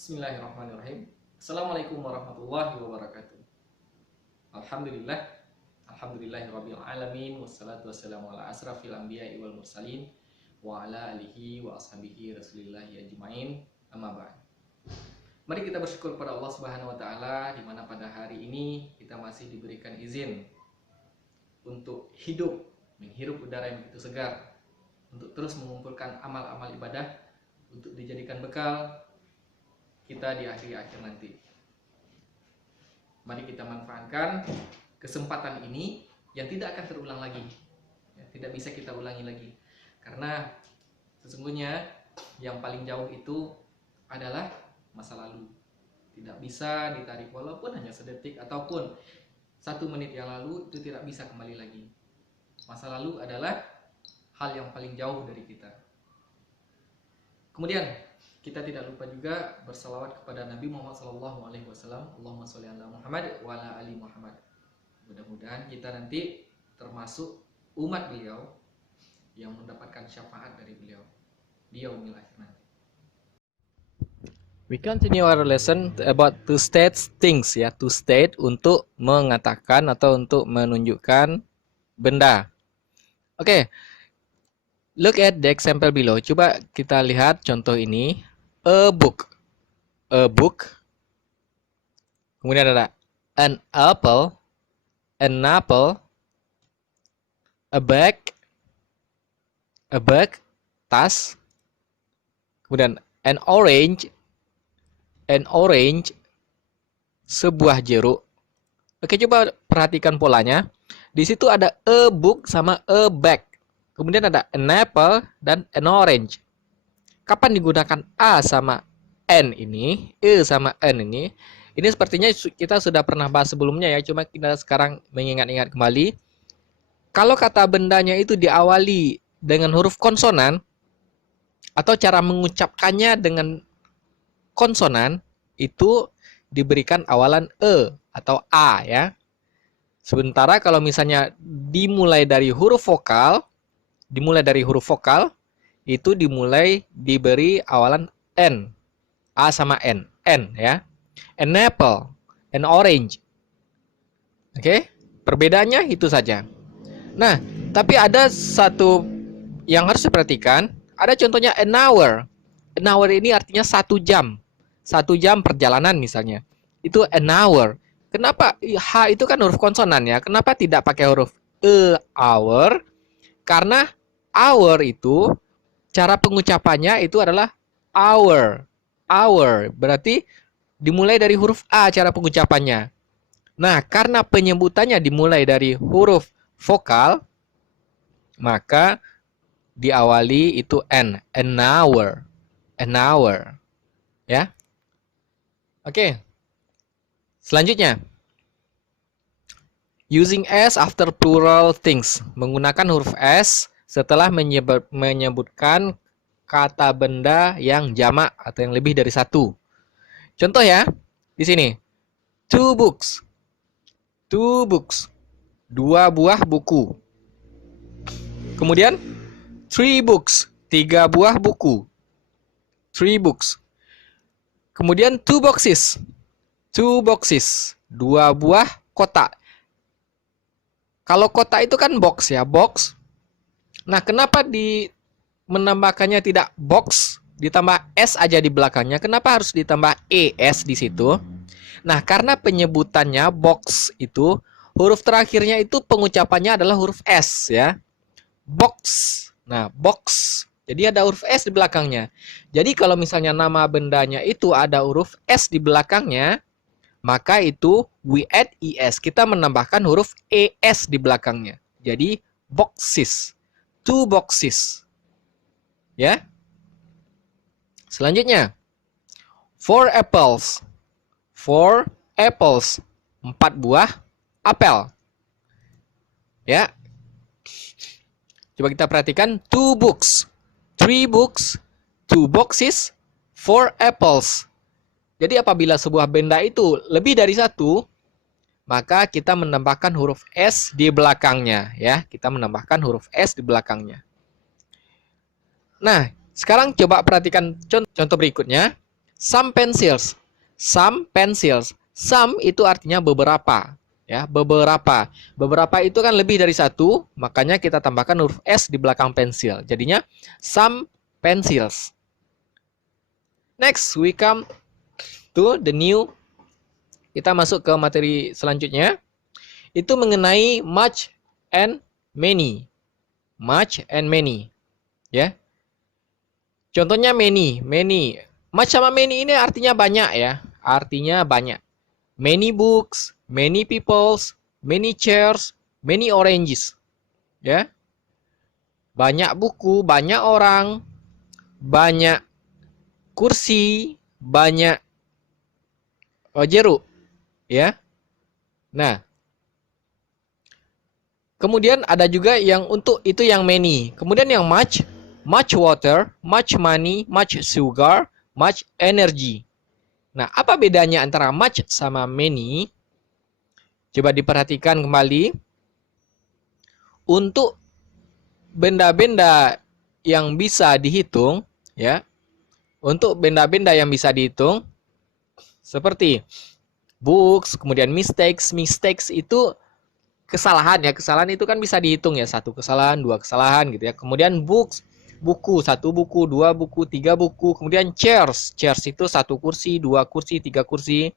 Bismillahirrahmanirrahim. Assalamualaikum warahmatullahi wabarakatuh. Alhamdulillah, alhamdulillahirabbil alamin, wassalatu wassalamu ala asrafil anbiya'i wal mursalin wa ala alihi wa ashabihi rasulillahi ajmain. Amma ba'd. Mari kita bersyukur pada Allah Subhanahu wa taala di mana pada hari ini kita masih diberikan izin untuk hidup, menghirup udara yang begitu segar, untuk terus mengumpulkan amal-amal ibadah untuk dijadikan bekal kita di akhir-akhir nanti. Mari kita manfaatkan kesempatan ini yang tidak akan terulang lagi, ya, tidak bisa kita ulangi lagi, karena sesungguhnya yang paling jauh itu adalah masa lalu, tidak bisa ditarik walaupun hanya sedetik ataupun 1 menit yang lalu, itu tidak bisa kembali lagi. Masa lalu adalah hal yang paling jauh dari kita. Kemudian kita tidak lupa juga bersalawat kepada Nabi Muhammad SAW. Allahumma sholli ala Muhammad wa ala ali Muhammad. Mudah-mudahan kita nanti termasuk umat beliau yang mendapatkan syafaat dari beliau di yaumil akhir nanti. We continue our lesson about to state things, ya, to state untuk mengatakan atau untuk menunjukkan benda. Oke. Look at the example below. Coba kita lihat contoh ini. A book. A book. Kemudian ada an apple. An apple. A bag. A bag. Tas. Kemudian an orange. An orange. Sebuah jeruk. Oke, coba perhatikan polanya. Di situ ada a book sama a bag. Kemudian ada an apple dan an orange. Kapan digunakan a sama n ini, e sama n ini? Ini sepertinya kita sudah pernah bahas sebelumnya ya, cuma kita sekarang mengingat-ingat kembali. Kalau kata bendanya itu diawali dengan huruf konsonan atau cara mengucapkannya dengan konsonan, itu diberikan awalan e atau a ya. Sementara kalau misalnya dimulai dari huruf vokal, itu diberi awalan n, a sama n ya. An apple, an orange. Oke, perbedaannya itu saja. Nah, tapi ada satu yang harus diperhatikan. Ada contohnya an hour. An hour ini artinya 1 jam. 1 jam perjalanan misalnya. Itu an hour. Kenapa H itu kan huruf konsonan ya? Kenapa tidak pakai huruf e, hour? Karena hour itu cara pengucapannya itu adalah hour. Hour berarti dimulai dari huruf A cara pengucapannya. Nah, karena penyebutannya dimulai dari huruf vokal, maka diawali itu n, an hour. An hour. Ya. Oke. Selanjutnya, using s after plural things, menggunakan huruf s setelah menyebutkan kata benda yang jamak atau yang lebih dari satu. Contoh ya, di sini. 2 books. 2 books. 2 buah buku. Kemudian 3 books. 3 buah buku. 3 books. Kemudian 2 boxes. 2 boxes. 2 buah kotak. Kalau kotak itu kan box ya, box. Nah, kenapa menambahkannya tidak box, ditambah s aja di belakangnya? Kenapa harus ditambah es di situ? Nah, karena penyebutannya box itu huruf terakhirnya itu pengucapannya adalah huruf s ya. Box. Nah, box. Jadi ada huruf s di belakangnya. Jadi kalau misalnya nama bendanya itu ada huruf s di belakangnya, maka itu we add es. Kita menambahkan huruf es di belakangnya. Jadi boxes. 2 boxes. Ya. Selanjutnya. 4 apples. 4 apples. 4 buah apel. Ya. Coba kita perhatikan 2 books. 3 books. 2 boxes. 4 apples. Jadi apabila sebuah benda itu lebih dari 1, maka kita menambahkan huruf S di belakangnya ya. Kita menambahkan huruf S di belakangnya. Nah, sekarang coba perhatikan contoh berikutnya. Some pencils. Some pencils. Some itu artinya beberapa. Ya, beberapa. Beberapa itu kan lebih dari satu, makanya kita tambahkan huruf S di belakang pensil. Jadinya some pencils. Next, we come to the new. Kita masuk ke materi selanjutnya. Itu mengenai much and many. Much and many. Ya. Contohnya many. Much sama many ini artinya banyak ya. Artinya banyak. Many books, many peoples, many chairs, many oranges. Ya. Banyak buku, banyak orang, banyak kursi, banyak jeruk. Ya. Nah, kemudian ada juga yang untuk itu yang many. Kemudian yang much water, much money, much sugar, much energy. Nah, apa bedanya antara much sama many? Coba diperhatikan kembali. Untuk benda-benda yang bisa dihitung, ya. Untuk benda-benda yang bisa dihitung seperti books, kemudian mistakes itu kesalahan ya. Kesalahan itu kan bisa dihitung ya, 1 kesalahan, 2 kesalahan gitu ya. Kemudian books, buku, 1 buku, 2 buku, 3 buku. Kemudian chairs itu 1 kursi, 2 kursi, 3 kursi.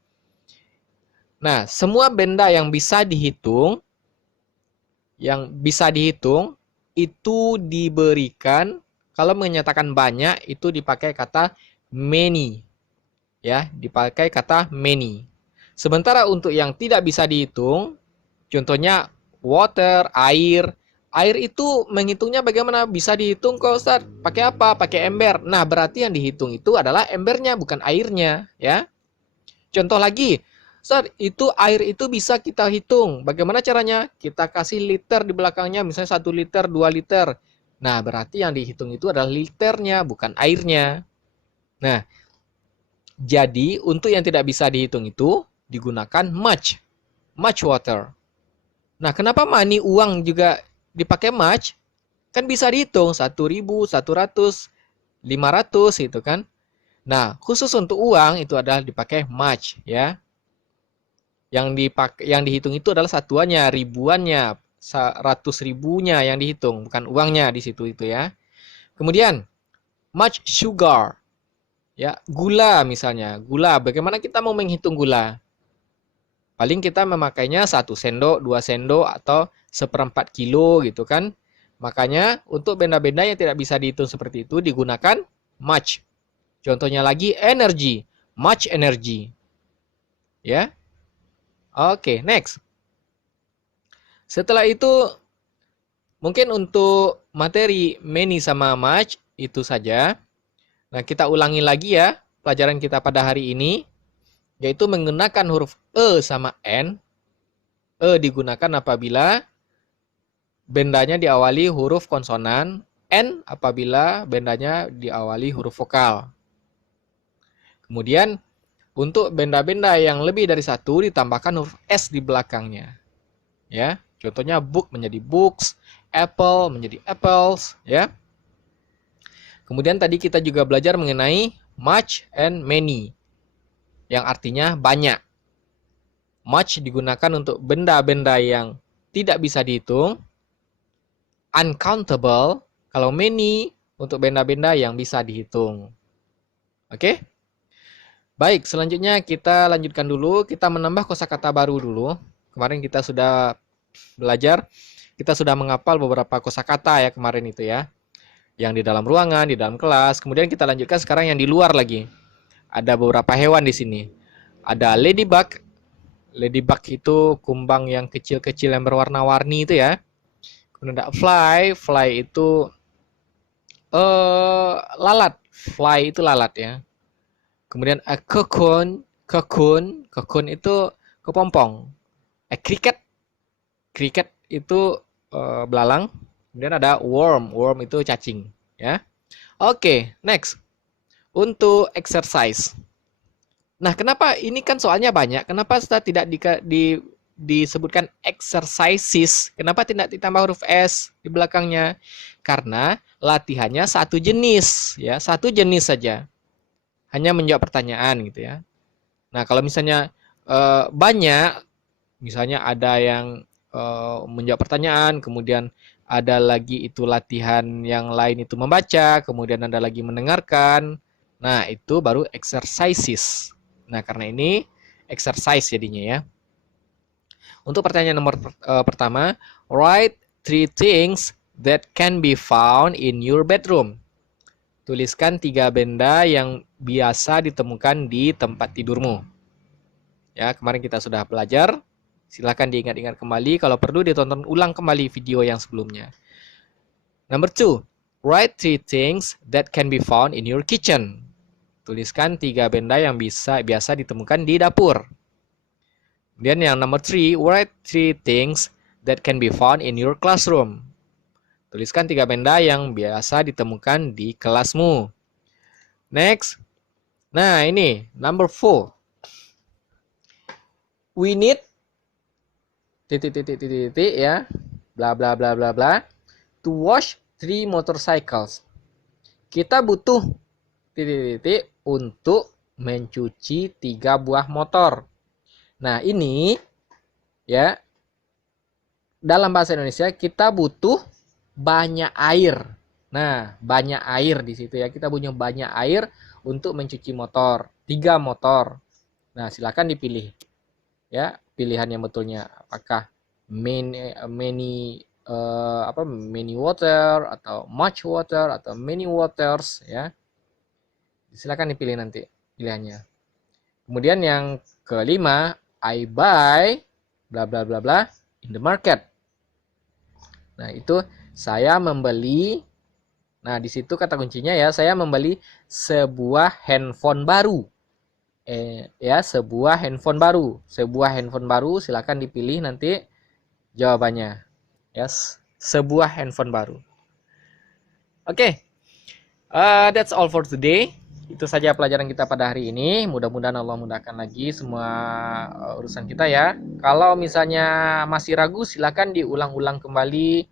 Nah, semua benda yang bisa dihitung itu diberikan, kalau menyatakan banyak itu dipakai kata many. Ya, dipakai kata many. Sementara untuk yang tidak bisa dihitung, contohnya water, air. Air itu menghitungnya bagaimana? Bisa dihitung kok Ustaz. Pakai apa? Pakai ember. Nah, berarti yang dihitung itu adalah embernya, bukan airnya, ya. Contoh lagi, Ustaz, itu air itu bisa kita hitung. Bagaimana caranya? Kita kasih liter di belakangnya, misalnya 1 liter, 2 liter. Nah, berarti yang dihitung itu adalah liternya, bukan airnya. Nah, jadi untuk yang tidak bisa dihitung itu digunakan much water. Nah, kenapa money, uang juga dipakai much? Kan bisa dihitung 1.000, 100, 500 gitu kan. Nah, khusus untuk uang itu adalah dipakai much ya. Yang dihitung itu adalah satuannya, ribuannya, 100 ribunya yang dihitung, bukan uangnya di situ itu ya. Kemudian much sugar. Ya, gula misalnya. Gula, bagaimana kita mau menghitung gula? Paling kita memakainya 1 sendok, 2 sendok, atau 1/4 kilo gitu kan. Makanya untuk benda-benda yang tidak bisa dihitung seperti itu digunakan much. Contohnya lagi energy, much energy. Ya. Oke, next. Setelah itu mungkin untuk materi many sama much itu saja. Nah, kita ulangi lagi ya pelajaran kita pada hari ini, yaitu menggunakan huruf E sama N. E digunakan apabila bendanya diawali huruf konsonan, N apabila bendanya diawali huruf vokal. Kemudian untuk benda-benda yang lebih dari 1 ditambahkan huruf S di belakangnya. Ya, contohnya book menjadi books, apple menjadi apples, ya. Kemudian tadi kita juga belajar mengenai much and many, yang artinya banyak. Much digunakan untuk benda-benda yang tidak bisa dihitung. Uncountable, kalau many untuk benda-benda yang bisa dihitung. Oke? Baik, selanjutnya kita lanjutkan dulu. Kita menambah kosakata baru dulu. Kemarin kita sudah belajar, kita sudah menghafal beberapa kosakata ya kemarin itu ya. Yang di dalam ruangan, di dalam kelas. Kemudian kita lanjutkan sekarang yang di luar lagi. Ada beberapa hewan di sini. Ada ladybug. Ladybug itu kumbang yang kecil-kecil yang berwarna-warni itu ya. Kemudian ada fly. Fly itu lalat. Fly itu lalat ya. Kemudian a cocoon. Cocoon itu kepompong. A cricket. Cricket itu belalang. Kemudian ada worm itu cacing, ya. Oke, next. Untuk exercise. Nah, kenapa ini kan soalnya banyak? Kenapa tidak disebutkan exercises? Kenapa tidak ditambah huruf S di belakangnya? Karena latihannya satu jenis, ya, satu jenis saja. hanya menjawab pertanyaan gitu ya. Nah, kalau misalnya banyak, misalnya ada yang menjawab pertanyaan, kemudian ada lagi itu latihan yang lain itu membaca, kemudian ada lagi mendengarkan. Nah, itu baru exercises. Nah, karena ini exercise jadinya ya. Untuk pertanyaan nomor pertama, write 3 things that can be found in your bedroom. Tuliskan 3 benda yang biasa ditemukan di tempat tidurmu. Ya, kemarin kita sudah belajar. Silahkan diingat-ingat kembali. Kalau perlu ditonton ulang kembali video yang sebelumnya. Number 2, write 3 things that can be found in your kitchen. Tuliskan 3 benda yang biasa ditemukan di dapur. Kemudian yang number 3, write 3 things that can be found in your classroom. Tuliskan 3 benda yang biasa ditemukan di kelasmu. Next. Nah, ini number 4. We need titik ya. Bla bla bla bla bla. To wash 3 motorcycles. Kita butuh titik untuk mencuci 3 buah motor. Nah, ini ya, dalam bahasa Indonesia kita butuh banyak air. Nah, banyak air di situ ya. Kita punya banyak air untuk mencuci motor. 3 motor. Nah, silakan dipilih. Ya, pilihan yang betulnya apakah many water atau much water atau many waters ya. Silakan dipilih nanti pilihannya. Kemudian yang kelima, I buy bla bla bla bla in the market. Nah, itu saya membeli. Nah, di situ kata kuncinya ya, saya membeli sebuah handphone baru. Sebuah handphone baru. Sebuah handphone baru, silakan dipilih nanti jawabannya. Yes, sebuah handphone baru. Oke. That's all for today. Itu saja pelajaran kita pada hari ini. Mudah-mudahan Allah mudahkan lagi semua urusan kita ya. Kalau misalnya masih ragu, silakan diulang-ulang kembali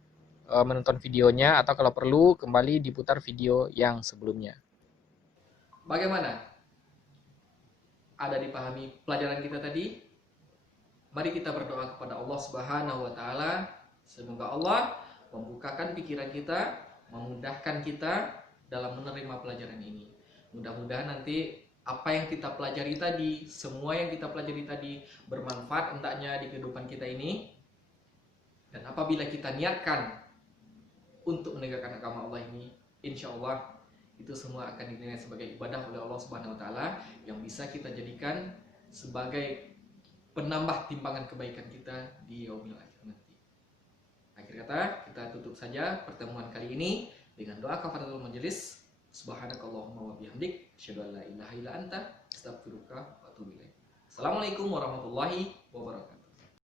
menonton videonya, atau kalau perlu kembali diputar video yang sebelumnya. Bagaimana? Ada dipahami pelajaran kita tadi? Mari kita berdoa kepada Allah Subhanahu wa taala, semoga Allah membukakan pikiran kita, memudahkan kita dalam menerima pelajaran ini. Mudah-mudahan nanti apa yang kita pelajari tadi, semua yang kita pelajari tadi bermanfaat hendaknya di kehidupan kita ini. Dan apabila kita niatkan untuk menegakkan agama Allah ini, insya Allah itu semua akan dinilai sebagai ibadah oleh Allah Subhanahu wa taala yang bisa kita jadikan sebagai penambah timbangan kebaikan kita di yaumil akhir nanti. Akhir kata, kita tutup saja pertemuan kali ini dengan doa kafaratul majelis. Subhanakallahumma wa bihamdik, asyhadu an la ilaha illa anta, astaghfiruka wa atubu ilaik. Assalamualaikum warahmatullahi wabarakatuh.